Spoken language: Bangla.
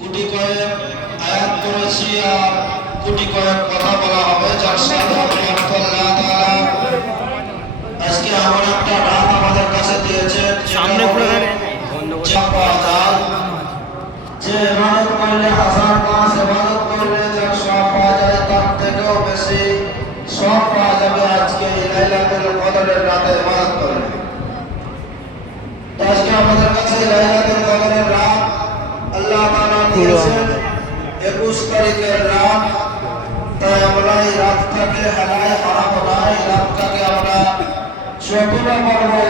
কোটি কয়েক আয়াত করেছি আর কোটি কয়েক কথা বলা হবে, যার সাথে আল্লাহ তাআলা আজকে এমন একটা রাত আমাদের কাছে দিয়েছেন, সামনে যে ইবাদত করলে হাজার মাস ইবাদত করলে যার সব পাওয়া যায়, তার থেকেও বেশি সব পাওয়া যাবে আজকে এই লাইলাতুল কদরের রাতে ইবাদত করলে। আজকে আমাদের কাছে লাইলাতুল কদরের রাত আল্লাহ তাআলা দিয়েছেন 21 তারিখের রাত। তাই আমরা এই রাতটাকে হালাল হারাম নয়, রাতটাকে আমরা যতটা পারবো